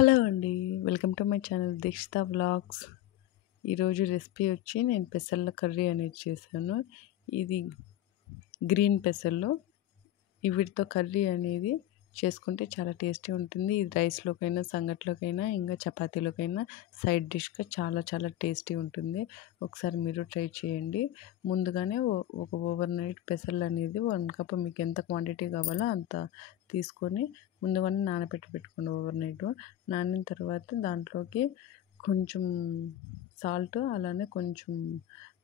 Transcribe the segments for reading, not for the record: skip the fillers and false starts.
Hello అండి. Welcome to my channel Dikshita vlogs. ఈరోజు recipe వచ్చి నేను పెసర్ల కర్రీ అనేది చేశాను. ఇది గ్రీన్ పెసర్లు. వీటితో కర్రీ అనేది చేసుకుంటే చాలా టేస్టీ ఉంటుంది. ఇది రైస్లోకైనా, సంగట్లోకైనా, ఇంకా చపాతీలోకైనా సైడ్ డిష్గా చాలా టేస్టీ ఉంటుంది. ఒకసారి మీరు ట్రై చేయండి. ముందుగానే ఒక ఓవర్ నైట్ పెసర్లు అనేది 1 కప్ మీకు ఎంత క్వాంటిటీ కావాలో అంత తీసుకొని ముందుగానే పెట్టుకోండి ఓవర్ నైట్. నానిన తర్వాత దాంట్లోకి కొంచెం సాల్ట్, అలానే కొంచెం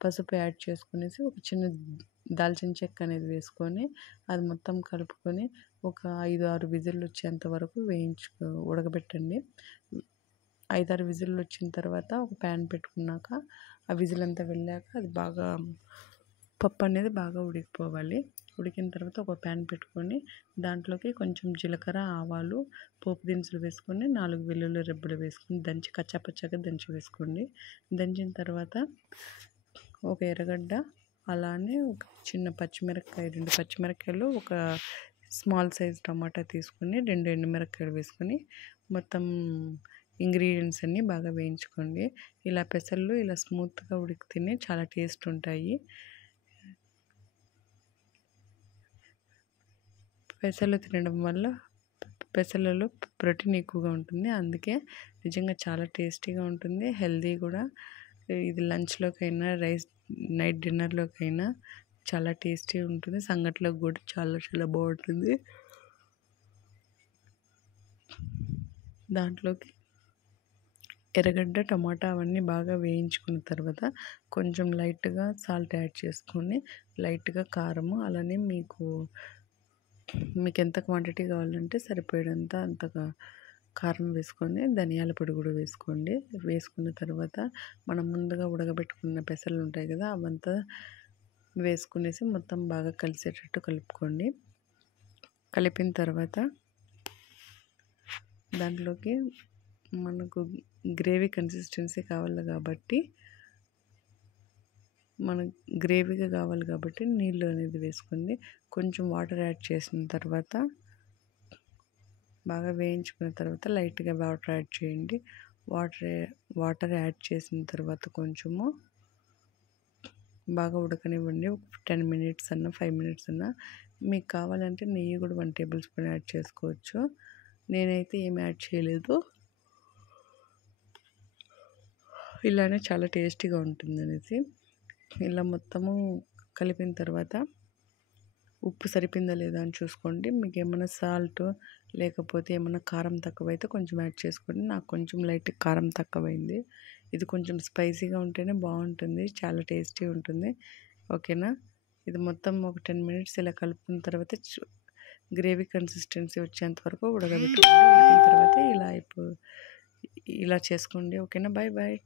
పసుపు యాడ్ చేసుకునేసి ఒక చిన్న దాల్చిన చెక్క అనేది వేసుకొని అది మొత్తం కలుపుకొని ఒక 5-6 విజిల్లు వచ్చేంత వరకు ఉడకబెట్టండి. 5-6 విజిల్లు వచ్చిన తర్వాత ఒక ప్యాన్ పెట్టుకున్నాక ఆ విజిల్ అంతా వెళ్ళాక అది బాగా పప్పు అనేది బాగా ఉడికిపోవాలి. ఉడికిన తర్వాత ఒక ప్యాన్ పెట్టుకొని దాంట్లోకి కొంచెం జీలకర్ర, ఆవాలు, పోపు దినుసులు వేసుకొని 4 వెల్లుల్లి రెబ్బలు వేసుకొని దంచి కచ్చాపచ్చాగా దంచి వేసుకోండి. దంచిన తర్వాత ఒక ఎర్రగడ్డ, అలానే ఒక చిన్న పచ్చిమిరపకాయ, 2 పచ్చిమిరపకాయలు, ఒక స్మాల్ సైజ్ టమాటా తీసుకొని 2 ఎండుమిరపకాయలు వేసుకొని మొత్తం ఇంగ్రీడియంట్స్ అన్నీ బాగా వేయించుకోండి. ఇలా పెసర్లు ఇలా స్మూత్గా ఉడికితేనే చాలా టేస్ట్ ఉంటాయి. పెసర్లు తినడం వల్ల పెసర్లలో ప్రోటీన్ ఎక్కువగా ఉంటుంది. అందుకే నిజంగా చాలా టేస్టీగా ఉంటుంది, హెల్దీ కూడా. ఇది లంచ్లోకైనా, నైట్ డిన్నర్లోకైనా చాలా టేస్టీ ఉంటుంది. సంగట్లోకి కూడా చాలా బాగుంటుంది. దాంట్లోకి ఎర్రగడ్డ, టమాటా అవన్నీ బాగా వేయించుకున్న తర్వాత కొంచెం లైట్గా సాల్ట్ యాడ్ చేసుకొని, లైట్గా కారము, అలానే మీకు ఎంత క్వాంటిటీ కావాలంటే సరిపోయేంత అంతగా కారం వేసుకొని ధనియాల పొడి కూడా వేసుకోండి. వేసుకున్న తర్వాత మనం ముందుగా ఉడకబెట్టుకున్న పెసర్లు ఉంటాయి కదా, అవంతా వేసుకునేసి మొత్తం బాగా కలిసేటట్టు కలుపుకోండి. కలిపిన తర్వాత దాంట్లోకి మనకు గ్రేవీ కన్సిస్టెన్సీ కావాలి కాబట్టి గ్రేవీగా కావాలి కాబట్టి నీళ్ళు అనేది వేసుకోండి. కొంచెం వాటర్ యాడ్ చేసిన తర్వాత బాగా వేయించుకున్న తర్వాత లైట్గా వాటర్ యాడ్ చేయండి. వాటర్ యాడ్ చేసిన తర్వాత కొంచెము బాగా ఉడకనివ్వండి. 10 మినిట్స్ అన్నా 5 మినిట్స్ అన్నా. మీకు కావాలంటే నెయ్యి కూడా 1 టేబుల్ స్పూన్ యాడ్ చేసుకోవచ్చు. నేనైతే ఏం యాడ్ చేయలేదు. ఇలానే చాలా టేస్టీగా ఉంటుంది అనేసి ఇలా మొత్తము కలిపిన తర్వాత ఉప్పు సరిపోయిందా లేదా అని చూసుకోండి. మీకు ఏమైనా సాల్ట్ లేకపోతే ఏమైనా కారం తక్కువైతే కొంచెం యాడ్ చేసుకోండి. నాకు కొంచెం లైట్ కారం తక్కువైంది. ఇది కొంచెం స్పైసీగా ఉంటేనే బాగుంటుంది, చాలా టేస్టీ ఉంటుంది. ఓకేనా. ఇది మొత్తం ఒక 10 మినిట్స్ ఇలా కలుపుకున్న తర్వాత గ్రేవీ కన్సిస్టెన్సీ వచ్చేంత వరకు ఉడకబెట్టుకోండి. ఉడికిన తర్వాత ఇలా చేసుకోండి. ఓకేనా. బాయ్.